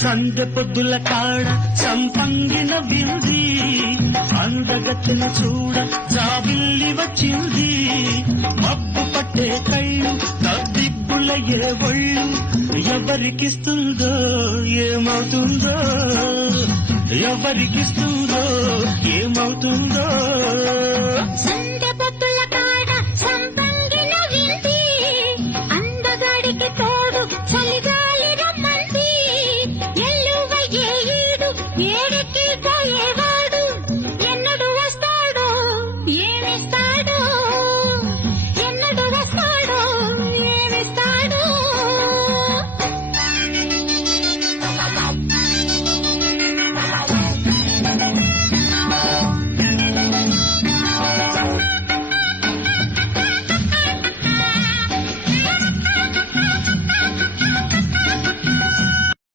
సందె పొద్దుల కాడ సంపంగిన బింది అందగతిన చూడ జాబిల్లి వచ్చింది మబ్బు పట్టే కళ్ళు కద్దిబ్బుల ఏ ఒళ్ళు ఎవరికిస్తుందో ఏమవుతుందో ఎవరికిస్తుందో ఏమవుతుందో